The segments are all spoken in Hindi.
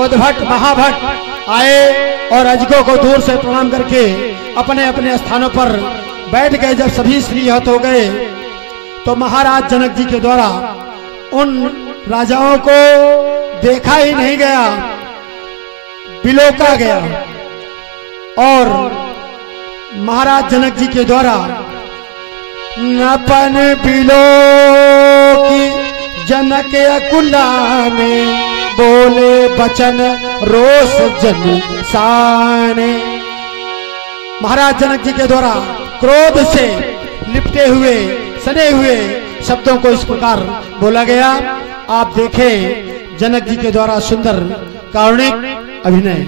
उद्भट महाभट आए और अजगो को दूर से प्रणाम करके अपने अपने स्थानों पर बैठ गए। जब सभी श्रीहत हो गए तो महाराज जनक जी के द्वारा उन राजाओं को देखा ही नहीं गया, बिलोका गया। और महाराज जनक जी के द्वारा नपन बिलो की जनक अकुला में बोले बचन रोष जन साने। महाराज जनक जी के द्वारा क्रोध से लिपटे हुए सने हुए शब्दों को इस प्रकार बोला गया। आप देखें जनक जी के द्वारा सुंदर कारुणिक अभिनय।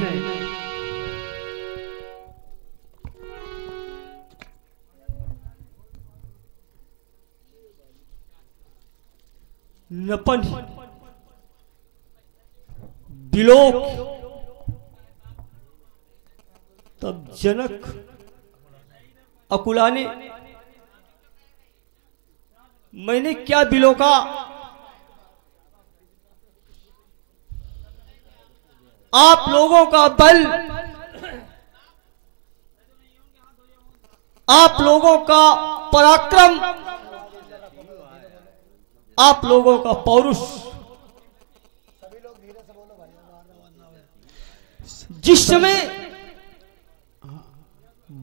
नपन बिलोक तब जनक अकुलाने मैंने क्या बिलोका? आप लोगों का बल, आप लोगों का पराक्रम, आप लोगों का पौरुष जिस समय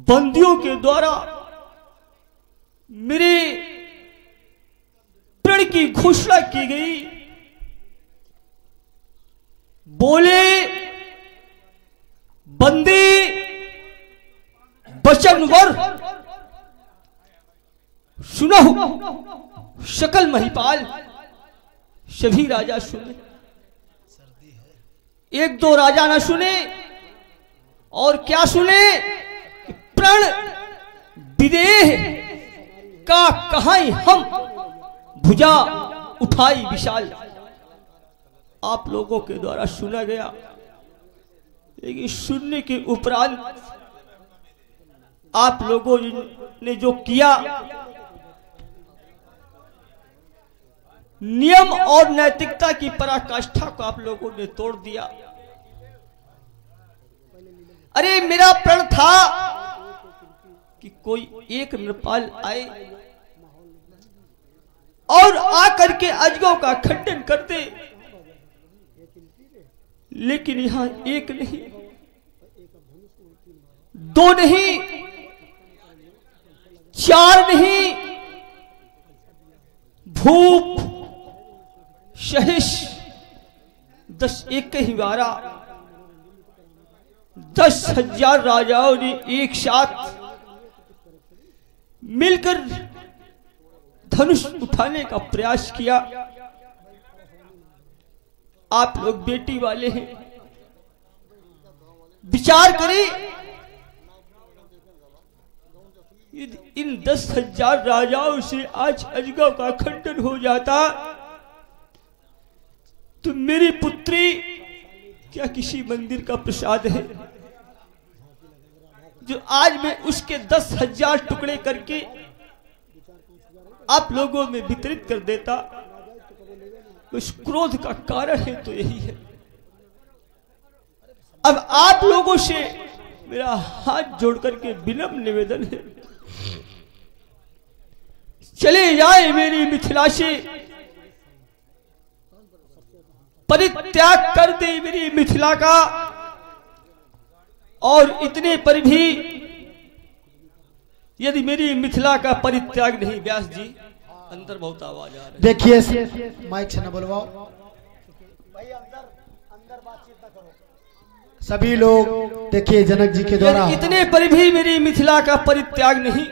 बंदियों के द्वारा मेरे प्रण की घोषणा की गई, बोले बंदी वचनवर सुनहु शकल महिपाल। सभी राजा सुने, एक दो राजा ना सुने और क्या सुने? प्रण विदेह का कहां हम भुजा उठाई विशाल। आप लोगों के द्वारा सुना गया, लेकिन सुनने के उपरांत आप लोगों ने जो किया, नियम और नैतिकता की पराकाष्ठा को आप लोगों ने तोड़ दिया। अरे मेरा प्रण था कि कोई एक नृपाल आए और आकर के अजगों का खंडन कर दे, लेकिन यहां एक नहीं, दो नहीं, चार नहीं, भूप सहिष 10 एक ही 10,000 राजाओं ने एक साथ मिलकर धनुष उठाने का प्रयास किया। आप लोग बेटी वाले हैं, विचार करें, इन 10,000 राजाओं से आज अजगों का खंडन हो जाता तो मेरी पुत्री क्या किसी मंदिर का प्रसाद है जो आज मैं उसके 10,000 टुकड़े करके आप लोगों में वितरित कर देता? उस क्रोध का कारण है तो यही है। अब आप लोगों से मेरा हाथ जोड़ करके विनम्र निवेदन है, चले जाए मेरी मिथिला से, परित्याग कर दे मेरी मिथिला का। और इतने पर भी यदि मेरी मिथिला का परित्याग नहीं, व्यास जी अंदर बहुत आवाज आ रही है, देखिए माइक से न बुलवाओ, सभी लोग देखिए जनक जी के द्वारा। इतने पर भी मेरी मिथिला का परित्याग नहीं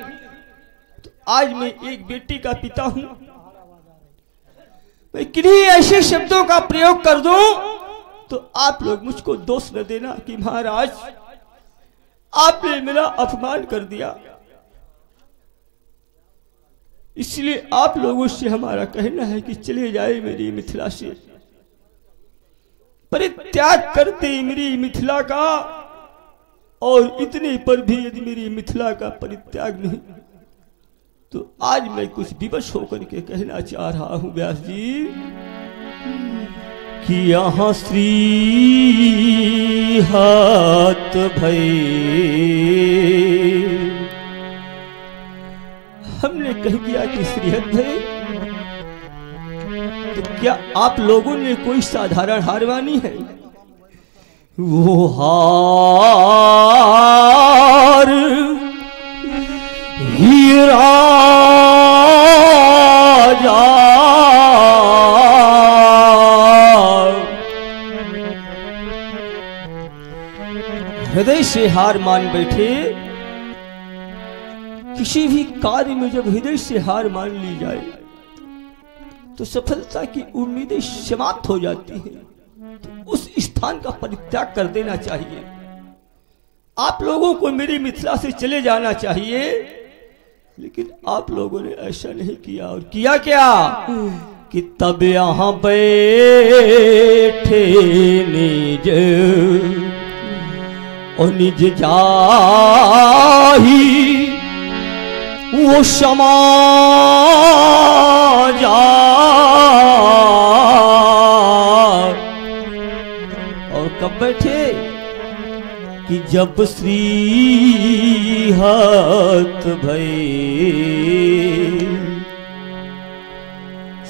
तो आज मैं एक बेटी का पिता हूं, मैं किन्हीं ऐसे शब्दों का प्रयोग कर दूं तो आप लोग मुझको दोष न देना कि महाराज आपने मेरा अपमान कर दिया। इसलिए आप लोगों से हमारा कहना है कि चले जाए मेरी मिथिला से, परित्याग करते मेरी मिथिला का। और इतने पर भी यदि मेरी मिथिला का परित्याग नहीं तो आज मैं कुछ विवश होकर के कहना चाह रहा हूं व्यास जी कि यहाँ श्री हाथ भई। हमने कह दिया कि श्रीहत भाई, तो क्या आप लोगों ने कोई साधारण हार मानी है? वो हार हीरा जा हृदय से हार मान बैठे। किसी भी कार्य में जब हृदय से हार मान ली जाए तो सफलता की उम्मीदें समाप्त हो जाती हैं। तो उस स्थान का परित्याग कर देना चाहिए। आप लोगों को मेरी मिथिला से चले जाना चाहिए, लेकिन आप लोगों ने ऐसा नहीं किया। और किया क्या कि तब यहां बैठे निज और निज जाही वो समाज और कब बैठे कि जब श्री हत भई।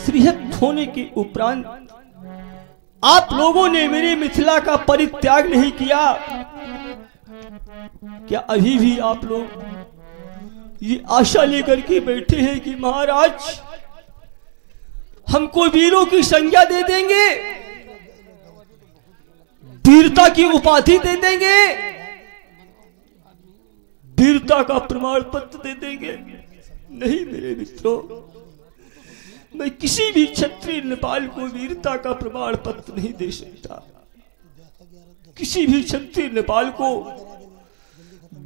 श्रीहत होने के उपरांत आप लोगों ने मेरी मिथिला का परित्याग नहीं किया। क्या अभी भी आप लोग ये आशा लेकर के बैठे हैं कि महाराज हमको वीरों की संज्ञा दे देंगे, वीरता की उपाधि दे देंगे, वीरता का प्रमाण पत्र दे देंगे? नहीं मेरे मित्रों, मैं किसी भी क्षत्रिय नेपाल को वीरता का प्रमाण पत्र नहीं दे सकता। किसी भी क्षत्रिय नेपाल को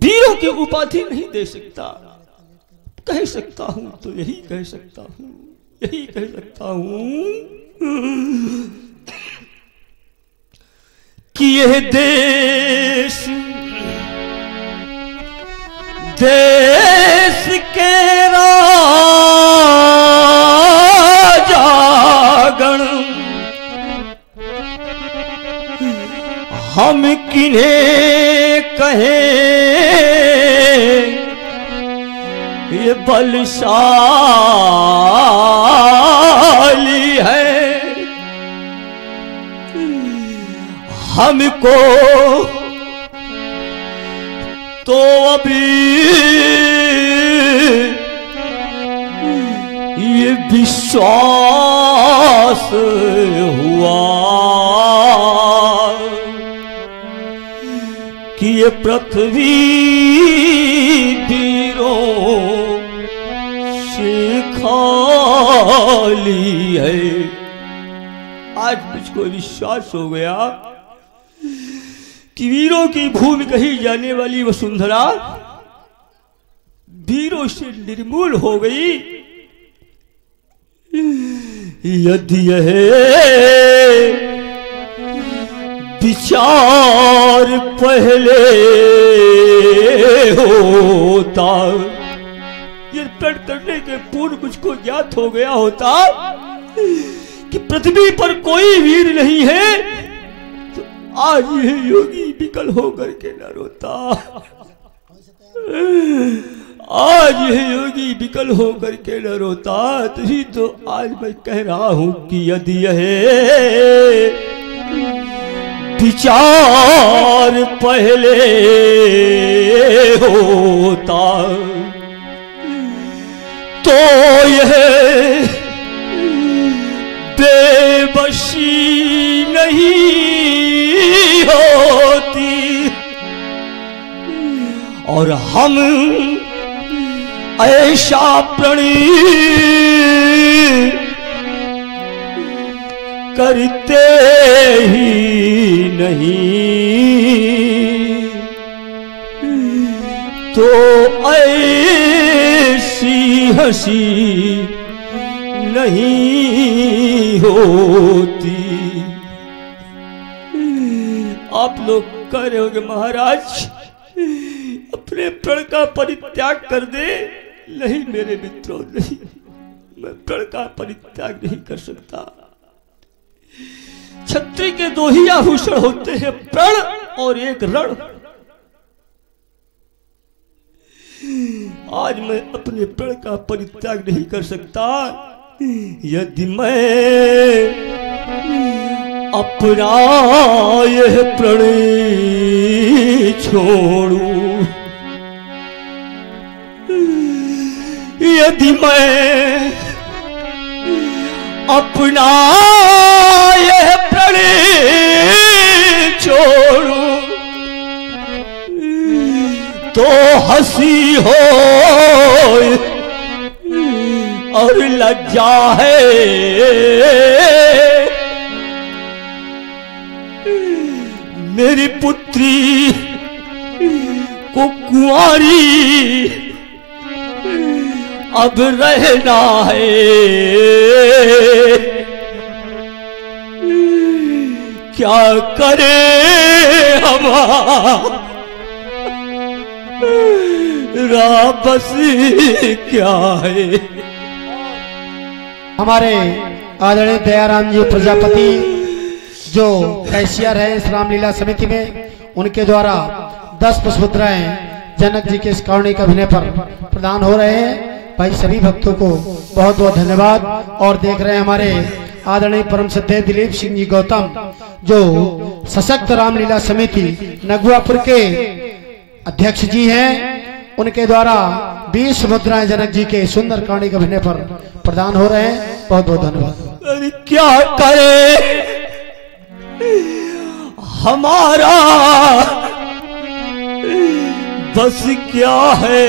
वीरों की उपाधि नहीं दे सकता। कह सकता हूं तो यही कह सकता हूं, यही कह सकता हूं कि यह देश देश के राजागण हम किन्हें कहें ये बलशाली है। हमको तो अभी ये विश्वास हुआ कि ये पृथ्वी खाली है। आज मुझको विश्वास हो गया कि वीरों की भूमि कही जाने वाली वसुंधरा वीरों से निर्मूल हो गई। यदि यह विचार पहले होता, ये प्रण करने के पूर्व मुझको ज्ञात हो गया होता कि पृथ्वी पर कोई वीर नहीं है, तो आज यह योगी विकल होकर के न रोता। आज यह योगी विकल होकर के न रोता। तभी तो आज मैं कह रहा हूं कि यदि यह विचार पहले होता तो यह बेबसी नहीं होती और हम ऐसा प्रणीत करते ही नहीं, तो ऐसी हंसी नहीं होती। आप लोग कह रहे होंगे महाराज अपने प्रण का परित्याग कर दे। नहीं मेरे मित्रों, नहीं, मैं प्रण का परित्याग नहीं कर सकता। क्षत्रिय के दो ही आभूषण होते हैं, प्रण और एक रण। आज मैं अपने प्रण का परित्याग नहीं कर सकता। यदि मैं अपना यह प्रण छोड़ूं, यदि मैं अपना यह प्रण छोड़ूं, तो हंसी हो और लज्जा है। मेरी पुत्री को कुंवारी अब रहना है। क्या करे हमारा बस क्या है। हमारे आदरणीय दयाराम जी प्रजापति जो कैशियर है इस रामलीला समिति में, उनके द्वारा 10 पुष्पमुद्राएं जनक जी के इस कारुणिक अभिनय पर प्रदान हो रहे हैं। भाई सभी भक्तों को बहुत बहुत धन्यवाद। और देख रहे हैं हमारे आदरणीय परम श्रद्धेय दिलीप सिंह जी गौतम जो सशक्त रामलीला समिति नगुआपुर के अध्यक्ष जी हैं, उनके द्वारा 20 मुद्राएं जनक जी के सुंदर कारुणिक अभिनय पर प्रदान हो रहे हैं। बहुत बहुत धन्यवाद। अरे क्या करे हमारा बस क्या है।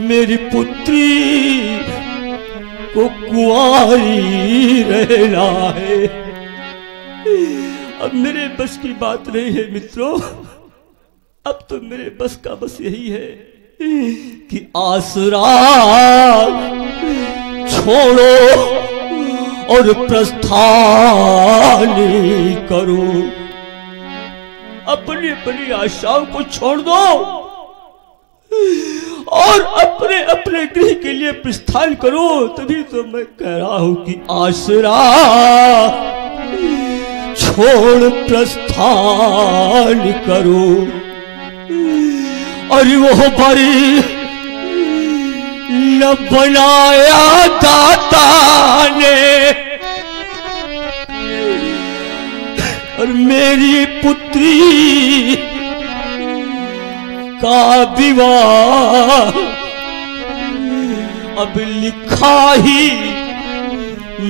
मेरी पुत्री को कुंवारी रहना है। अब मेरे बस की बात नहीं है मित्रों। अब तो मेरे बस का बस यही है कि आसरा छोड़ो और प्रस्थान करो। अपनी अपनी आशाओं को छोड़ दो और अपने अपने गृह के लिए प्रस्थान करो। तभी तो मैं कह रहा हूं कि आसरा छोड़ प्रस्थान करो। और वो बड़ी न बनाया दाता ने, और मेरी पुत्री का विवाह अब लिखा ही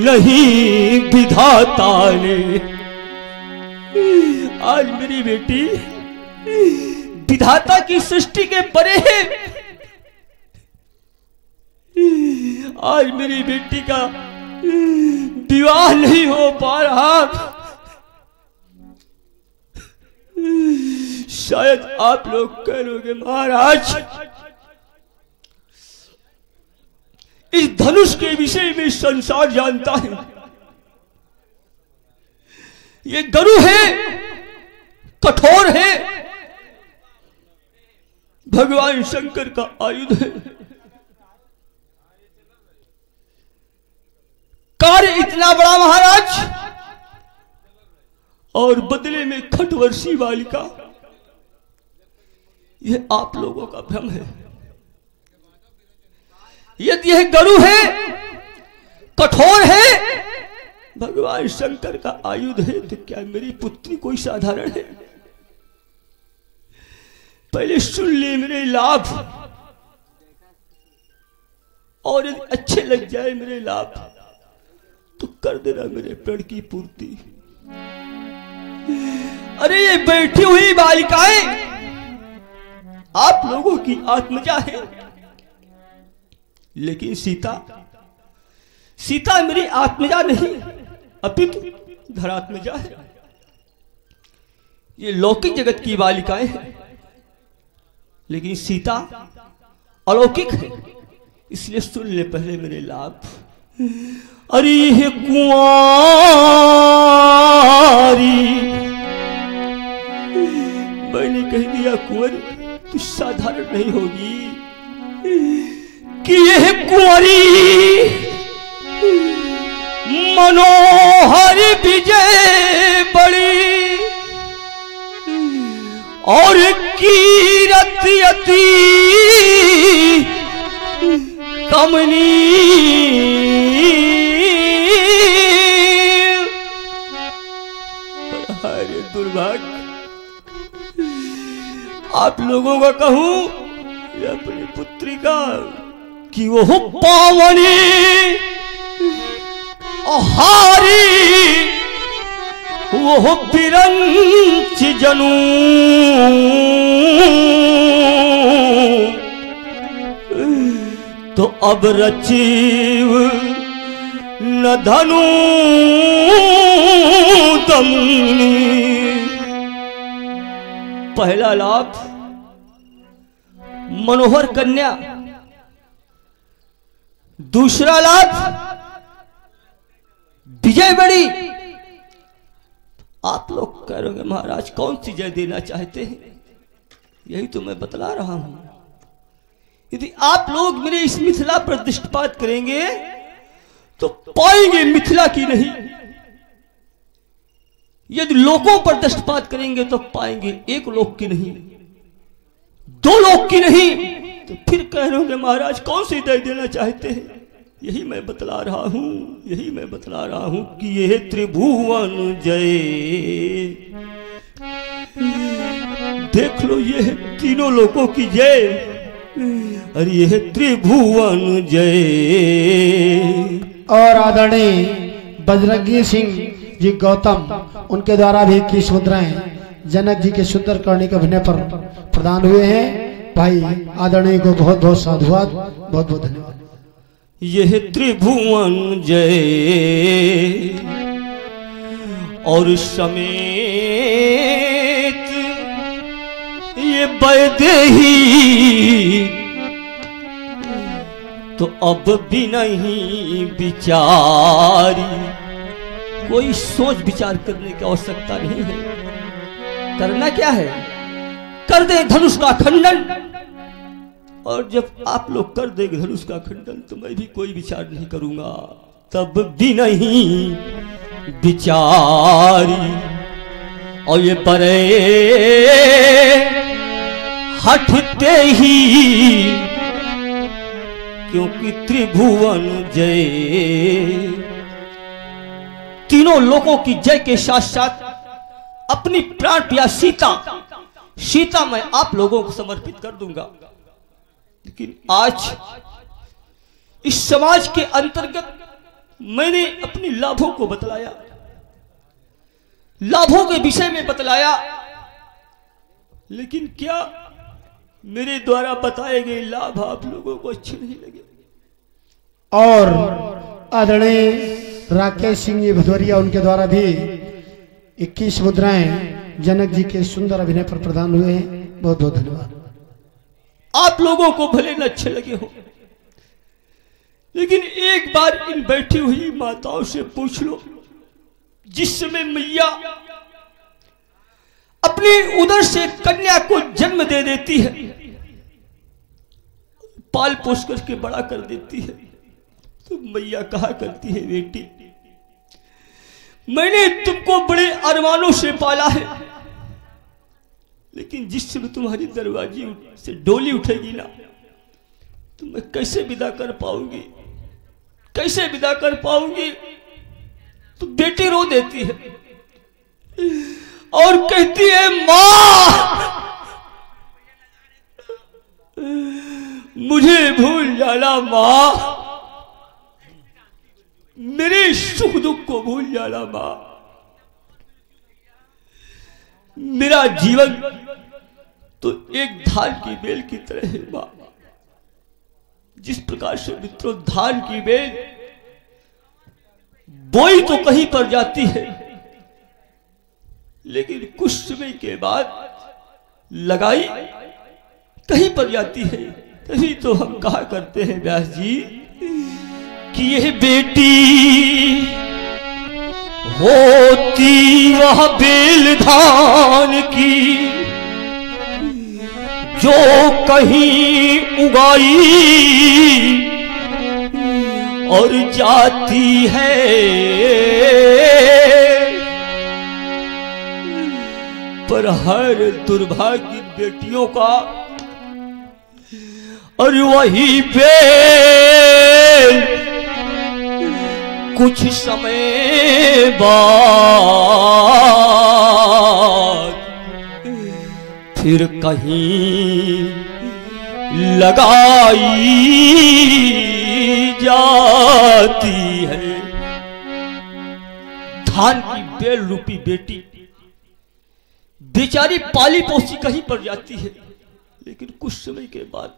नहीं विधाता ने। आज मेरी बेटी विधाता की सृष्टि के परे है। आज मेरी बेटी का विवाह नहीं हो पा रहा। शायद आप लोग कह लोगे महाराज इस धनुष के विषय में संसार जानता है। ये गरु है, कठोर है, भगवान शंकर का आयुध है। कार्य इतना बड़ा महाराज और बदले में खटवर्षी बालिका। यह आप लोगों का भ्रम है। यदि यह गरु है, कठोर है, भगवान शंकर का आयुध है, तो क्या मेरी पुत्री कोई साधारण है। पहले सुन ले मेरे लाभ, और यदि अच्छे लग जाए मेरे लाभ तो कर देना मेरे प्रण की पूर्ति। अरे ये बैठी हुई बालिकाएं आप लोगों की आत्मजा है, लेकिन सीता मेरी आत्मजा नहीं, अपितु धरात्मजा है। ये लौकिक जगत की बालिकाएं हैं, लेकिन सीता अलौकिक है। इसलिए सुन ले पहले मेरे लाभ। अरे ये कुंवारी मैंने कह दिया कुंवारी तू साधारण नहीं होगी कि यह कुंवारी मनोहर विजय बड़ी और कीरत अति कमनी। अरे दुर्भाग्य, आप लोगों का कहूं अपनी पुत्री का कि वो पावनी हारी, वो बिरंच जनू तो अब रचिव न धनु दमनी। पहला लाभ मनोहर कन्या, दूसरा लाभ विजय बड़ी। आप लोग कह रहे होंगे महाराज कौन सी जय देना चाहते हैं, यही तो मैं बतला रहा हूं। यदि आप लोग मेरे इस मिथिला पर दृष्टिपात करेंगे तो पाएंगे मिथिला की नहीं, यदि लोकों पर दृष्टिपात करेंगे तो पाएंगे एक लोक की नहीं, दो लोक की नहीं। तो फिर कह रहे होंगे महाराज कौन सी दया देना चाहते हैं, यही मैं बतला रहा हूं, यही मैं बतला रहा हूं कि यह त्रिभुवन जय। देख लो, ये है तीनों लोगों की जय, अरे यह त्रिभुवन जय। और आदरणीय बजरंगी सिंह जी गौतम, उनके द्वारा भी 21 मुद्राएं जनक जी के सुंदर कर्णिक अभिनय पर प्रदान हुए हैं। भाई आदरणीय को बहुत बहुत साधुवाद, बहुत बहुत धन्यवाद। यह त्रिभुवन जय और समेत ये वैदेही, तो अब भी नहीं विचारी। कोई सोच विचार करने की आवश्यकता नहीं है। करना क्या है, कर दे धनुष का खंडन, और जब आप लोग कर देंगे धनुष का खंडन तो मैं भी कोई विचार नहीं करूंगा। तब भी नहीं विचारी और ये परे हटते ही, क्योंकि त्रिभुवन जय तीनों लोगों की जय के साथ साथ अपनी प्राण प्रिया सीता मैं आप लोगों को समर्पित कर दूंगा। लेकिन आज इस समाज के अंतर्गत मैंने अपने लाभों को बतलाया, लाभों के विषय में बतलाया, लेकिन क्या मेरे द्वारा बताए गए लाभ आप लोगों को अच्छे नहीं लगे? और आदरणीय राकेश सिंह जी भदौरिया, उनके द्वारा भी 21 मुद्राएं जनक जी के सुंदर अभिनय पर प्रदान हुए हैं। बहुत बहुत धन्यवाद। आप लोगों को भले न अच्छे लगे हो, लेकिन एक बार इन बैठी हुई माताओं से पूछ लो, जिस समय मैया अपनी उदर से कन्या को जन्म दे देती है, पाल पोष करके बड़ा कर देती है, तो मैया कहा करती है, बेटी मैंने तुमको बड़े अरमानों से पाला है, लेकिन जिस समय तुम्हारी दरवाजे से डोली उठेगी ना, तो मैं कैसे विदा कर पाऊंगी, कैसे विदा कर पाऊंगी? तो बेटी रो देती है और कहती है, मां मुझे भूल जाना, मां मेरे सुख दुख को भूल जाना, मां मेरा जीवन तो एक धान की बेल की तरह है। मां जिस प्रकार से मित्रों धान की बेल बोई तो कहीं पर जाती है, लेकिन कुछ समय के बाद लगाई कहीं पर जाती है। तभी तो हम कहा करते हैं व्यास जी कि यह बेटी होती वह बेल धान की, जो कहीं उगाई और जाती है पर हर दुर्भाग्य बेटियों का और वही पे कुछ समय बाद फिर कहीं लगाई जाती है। धान की बेल रूपी बेटी बेचारी पाली पोसी कहीं पर जाती है, लेकिन कुछ समय के बाद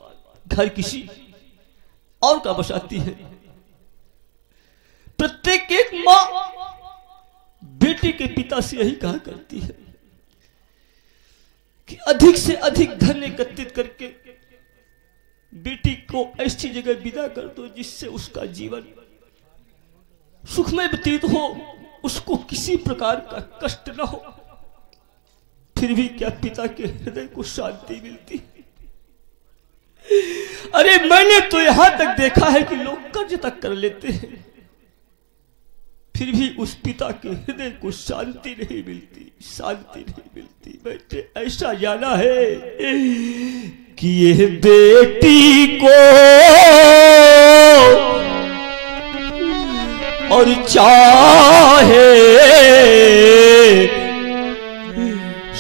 घर किसी और का बसाती है। प्रत्येक एक मां बेटी के पिता से यही कहा करती है कि अधिक से अधिक धन एकत्रित करके बेटी को ऐसी जगह विदा कर दो जिससे उसका जीवन सुखमय व्यतीत हो, उसको किसी प्रकार का कष्ट न हो। फिर भी क्या पिता के हृदय को शांति मिलती? अरे मैंने तो यहां तक देखा है कि लोग कर्ज तक कर लेते हैं, फिर भी उस पिता के हृदय को शांति नहीं मिलती, शांति नहीं मिलती। बेटे ऐसा जाना है कि ये बेटी को और चाहे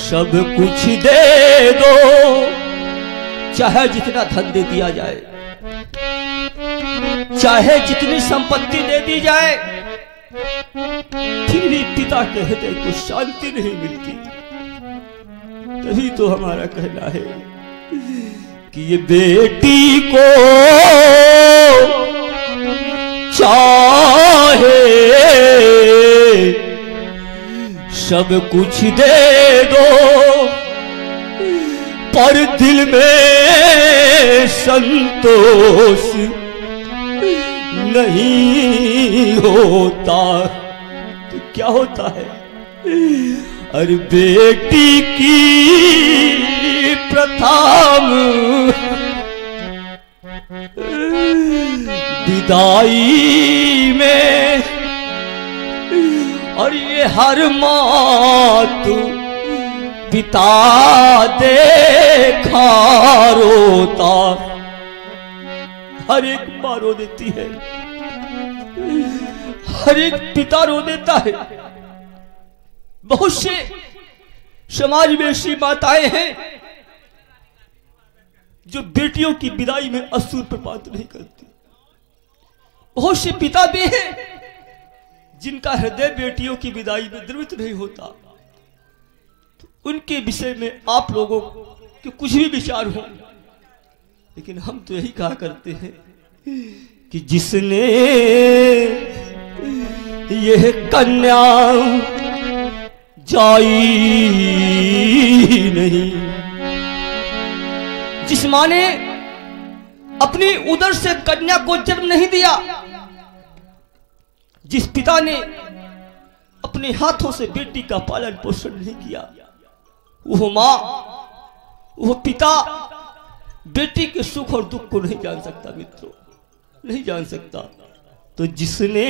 सब कुछ दे दो, चाहे जितना धन दे दिया जाए, चाहे जितनी संपत्ति दे दी जाए, फिर भी पिता के हृदय को शांति नहीं मिलती। तभी तो हमारा कहना है कि ये बेटी को चाहे सब कुछ दे दो, पर दिल में संतोष नहीं होता। तो क्या होता है? अरे बेटी की प्रथम विदाई में और ये हर मात पिता देखा रोता, हर एक मां रो देती है, हर एक पिता रो देता है। बहुत से समाज में ऐसी माताएं हैं जो बेटियों की विदाई में अश्रु प्रपात नहीं करती। बहुत से पिता भी हैं जिनका हृदय बेटियों की विदाई में द्रवित नहीं होता। तो उनके विषय में आप लोगों के कुछ भी विचार हो, लेकिन हम तो यही कहा करते हैं कि जिसने यह कन्या जाई नहीं, जिस मां ने अपनी उदर से कन्या को जन्म नहीं दिया, जिस पिता ने अपने हाथों से बेटी का पालन पोषण नहीं किया, वो मां, वो पिता बेटी के सुख और दुख को नहीं जान सकता मित्रों, नहीं जान सकता। तो जिसने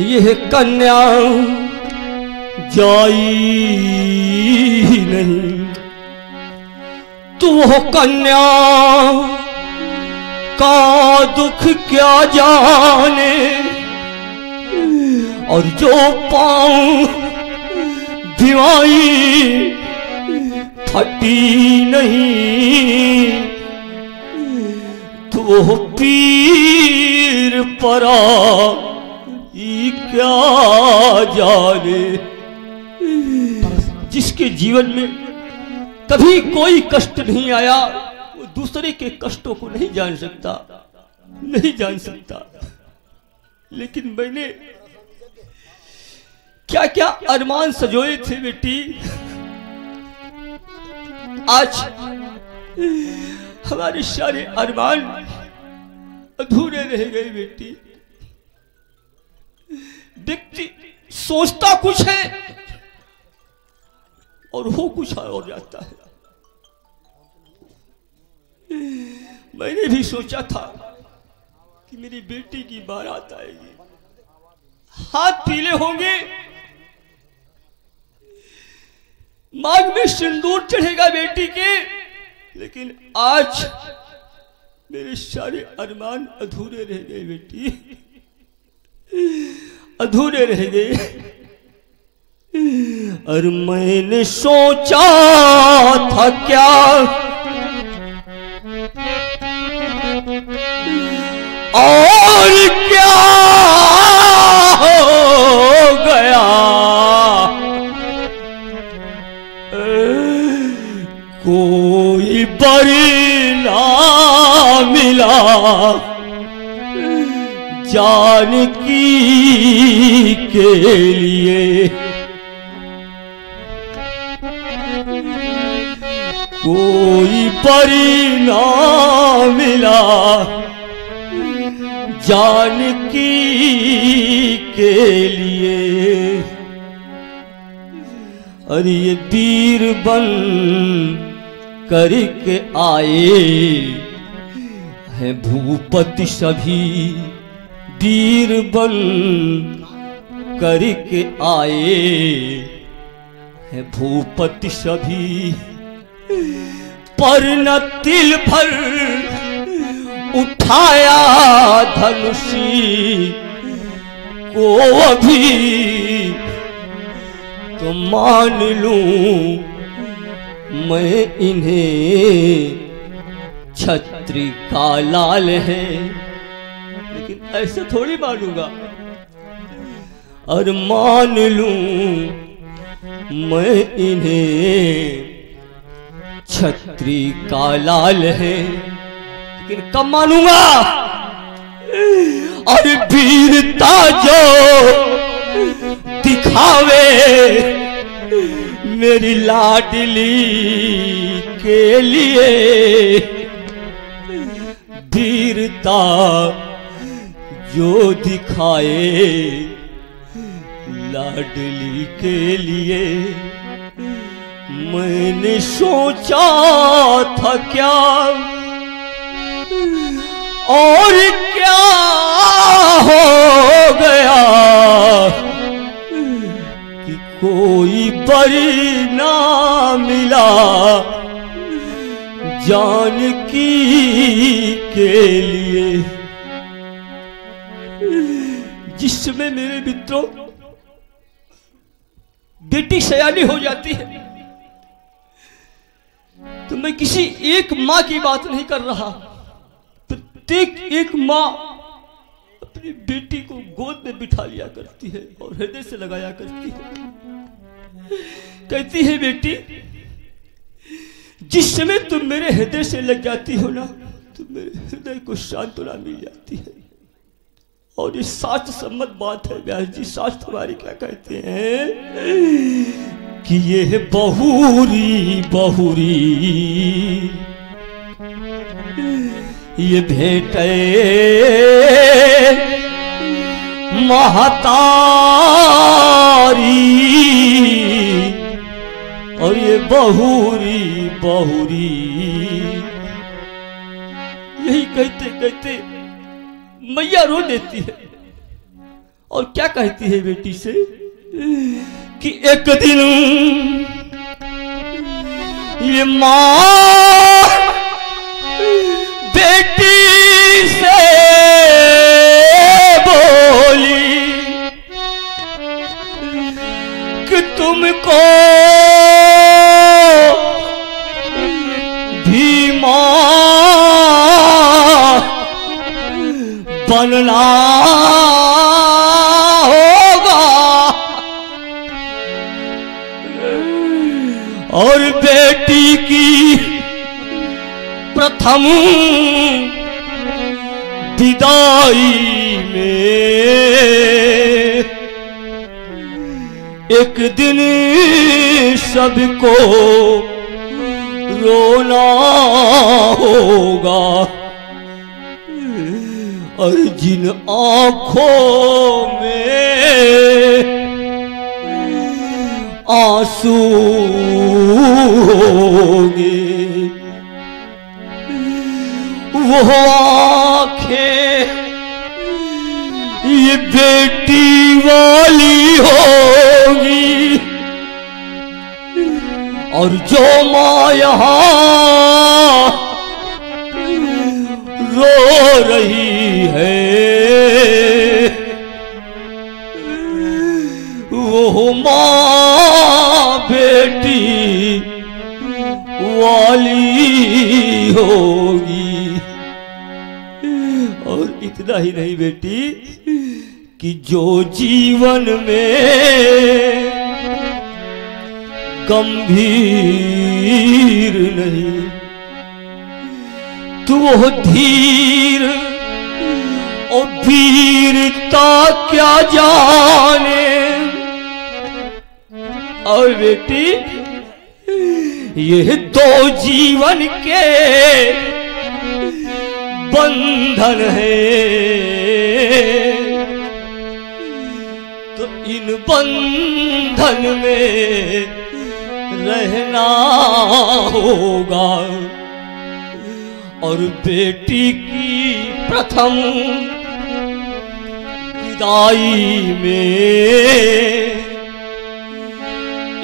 यह कन्या जाई नहीं, तो वो कन्या का दुख क्या जाने, और जो पाँव दिवाई फटी नहीं, तो वो पीर परा क्या जाने। जिसके जीवन में कभी कोई कष्ट नहीं आया, वो दूसरे के कष्टों को नहीं जान सकता, नहीं जान सकता। लेकिन मैंने क्या क्या अरमान सजोए थे बेटी, आज हमारे सारे अरमान अधूरे रह गए बेटी। व्यक्ति सोचता कुछ है और हो कुछ और जाता है। मैंने भी सोचा था कि मेरी बेटी की बारात आएगी, हाथ पीले होंगे, मांग में सिंदूर चढ़ेगा बेटी के, लेकिन आज मेरे सारे अरमान अधूरे रह गए बेटी, अधूरे रह गए। और मैंने सोचा था क्या और क्या हो गया, कोई बरी ना मिला जानकी के लिए, कोई बरी ना मिला जानकी के लिए। और ये वीर बन करके आए हैं भूपति सभी, वीर बन करके आए हैं भूपति सभी, पर न तिल भर उठाया धनुषी को अभी, तो मान लूं मैं इन्हें छत्री का लाल है, लेकिन ऐसे थोड़ी मानूंगा। और मान लूं मैं इन्हें छत्री का लाल है, लेकिन कब मानूंगा। और वीरता जो दिखावे मेरी लाडली के लिए, वीरता जो दिखाए लाडली के लिए। मैंने सोचा था क्या और क्या हो गया कि कोई बरी ना मिला जानकी के लिए। जिस समय मेरे मित्रों बेटी सयानी हो जाती है, तो मैं किसी एक मां की बात नहीं कर रहा, प्रत्येक एक मां अपनी बेटी को गोद में बिठा लिया करती है और हृदय से लगाया करती है। कहती है बेटी, जिस समय तुम मेरे हृदय से लग जाती हो ना, तो मेरे हृदय को सांत्वना मिल जाती है। और ये शास्त्र सम्मत बात है व्यास जी, शास्त्र हमारे क्या कहते हैं कि ये है बहुरी बहुरी ये भेटे महतारी, और ये बहुरी बहुरी। यही कहते कहते मैया रो देती है और क्या कहती है बेटी से कि एक दिन ये माँ बेटी से बोली कि तुमको भी माँ बनना होगा। और बेटी की प्रथम विदाई में एक दिन सबको रोना होगा। और जिन आँखों में आंसू होंगे, वो आँखें ये बेटी वाली होगी। और जो माँ यहाँ रो रही है वो माँ बेटी वाली होगी। और इतना ही नहीं बेटी कि जो जीवन में गंभीर नहीं तो वो धीर और वीरता क्या जाने। और बेटी ये दो जीवन के बंधन है तो इन बंधन में रहना होगा। और बेटी की प्रथम विदाई में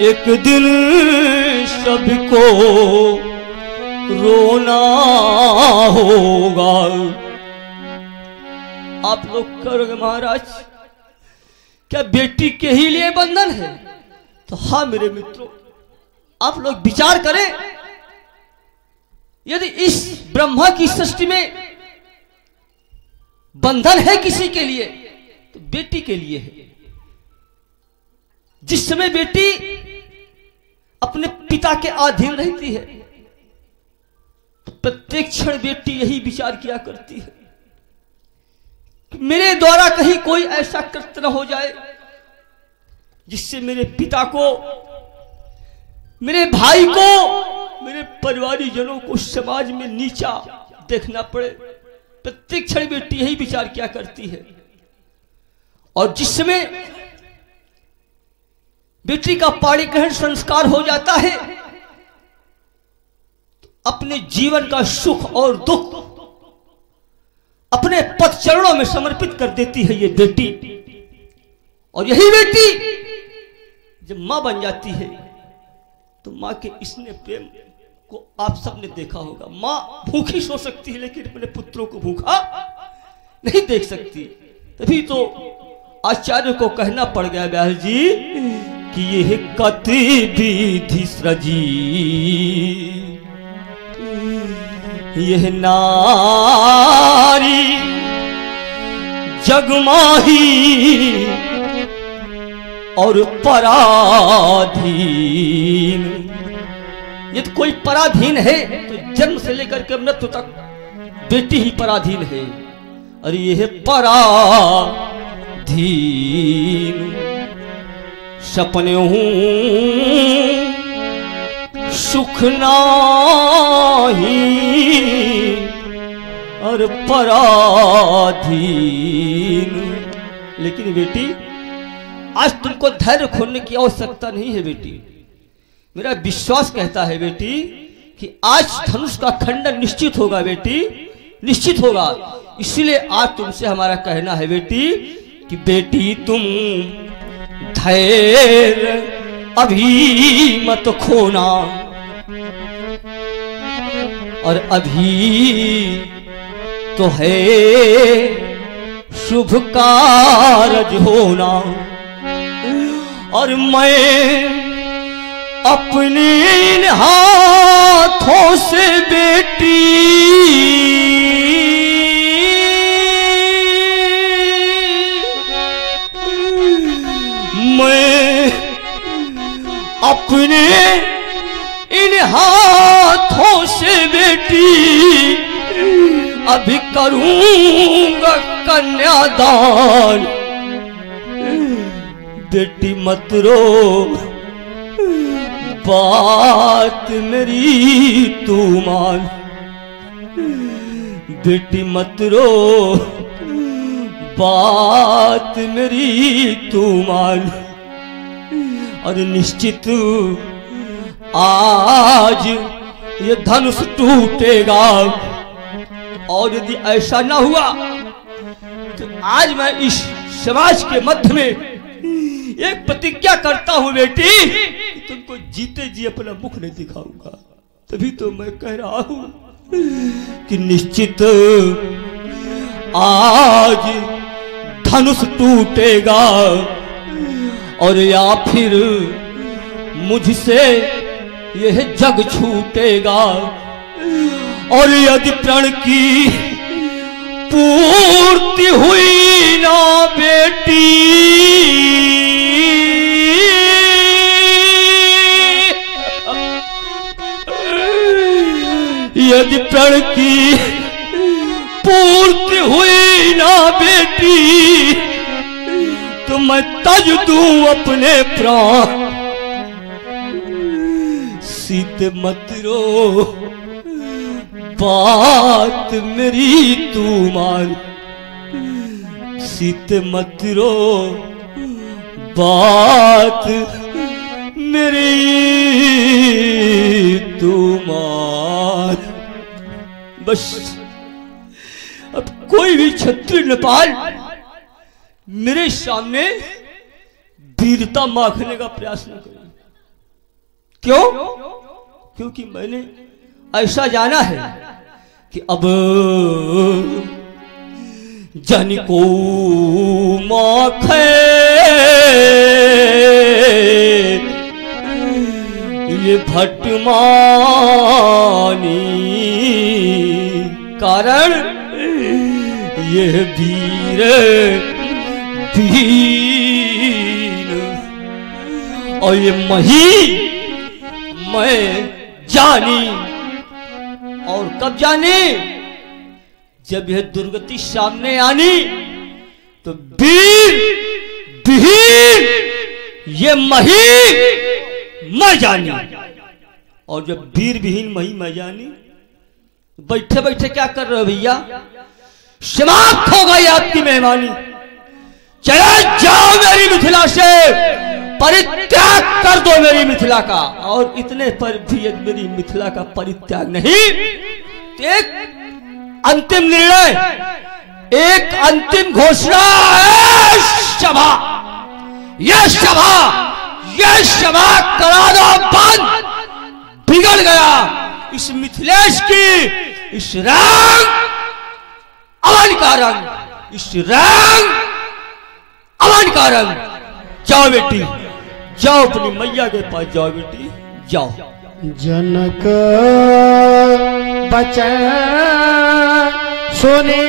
एक दिन सबको रोना होगा। आप लोग करोगे महाराज क्या बेटी के ही लिए बंधन है? तो हाँ मेरे मित्रों, आप लोग विचार करें, यदि इस ब्रह्मा की सृष्टि में बंधन है किसी के लिए तो बेटी के लिए है। जिस समय बेटी अपने पिता के अधीन रहती है तो प्रत्येक क्षण बेटी यही विचार किया करती है कि मेरे द्वारा कहीं कोई ऐसा कृत्य न हो जाए जिससे मेरे पिता को, मेरे भाई को, मेरे परिवारी जनों को समाज में नीचा देखना पड़े। प्रत्येक क्षण बेटी यही विचार किया करती है। और जिस समय बेटी का पाणी ग्रहण संस्कार हो जाता है तो अपने जीवन का सुख और दुख अपने पद चरणों में समर्पित कर देती है ये बेटी। और यही बेटी जब मां बन जाती है तो मां के स्नेह प्रेम को आप सबने देखा होगा। मां भूखी सो सकती है लेकिन अपने पुत्रों को भूखा नहीं देख सकती। तभी तो आचार्य को कहना पड़ गया व्यास जी कि यह कति विधि सृजी यह नारी जगमाही और पराधीन। यदि कोई पराधीन है तो जन्म से लेकर के मृत्यु तक बेटी ही पराधीन है। और यह पराधीन सपने हूं सुख नाही और पराधीन। लेकिन बेटी आज तुमको धैर्य खोलने की आवश्यकता नहीं है बेटी। मेरा विश्वास कहता है बेटी कि आज धनुष का खंडन निश्चित होगा बेटी, निश्चित होगा। इसीलिए आज तुमसे हमारा कहना है बेटी कि बेटी तुम धैर्य अभी मत खोना और अभी तो है शुभ कारज होना। और मैं अपने इन हाथों से बेटी मैं अपने इन हाथों से बेटी अभी करूंगा कन्यादान। बेटी मत रो बात मेरी तू मान, बेटी मत रो बात मेरी तू मान। और निश्चित आज ये धनुष टूटेगा। और यदि ऐसा ना हुआ तो आज मैं इस समाज के मध्य में एक प्रतिज्ञा करता हूं बेटी, तुमको को जीते जी अपना मुख नहीं दिखाऊंगा। तभी तो मैं कह रहा हूं कि निश्चित आज धनुष टूटेगा और या फिर मुझसे यह जग छूटेगा। और यदि प्रण की पूर्ति हुई ना बेटी, यदि प्रण की पूर्ति हुई ना बेटी, तो मैं तज दूं अपने प्राण। सीते मत रो बात मेरी तू मान, सीते मत रो बात मेरी तू मान। बस अब कोई भी क्षत्रिय नेपाल मेरे सामने वीरता माखने का प्रयास न करे। क्यों? क्योंकि मैंने ऐसा जाना है कि अब जन को माखे ये भटमानी कारण ये वीर दीन और ये मही मैं जानी। और कब जानी? जब यह दुर्गति सामने आनी तो वीर विहीन ये मही मैं जानी। और जब वीर विहीन मही मैं जानी, बैठे बैठे क्या कर रहे हो भैया? समाप्त हो गई आपकी मेहमानी। चले जाओ मेरी मिथिला से, परित्याग कर दो मेरी मिथिला का। और इतने पर भी यदि मेरी मिथिला का परित्याग नहीं, एक अंतिम निर्णय, एक अंतिम घोषणा है सभा, यह सभा, यह सभा करा दो बंद। बिगड़ गया इस मिथिलेश की इस रंग अमन का रंग, इस रंग अमन का रंग। जाओ बेटी जाओ, अपनी मैया के पास जाओ बेटी जाओ। जनक बचन सुने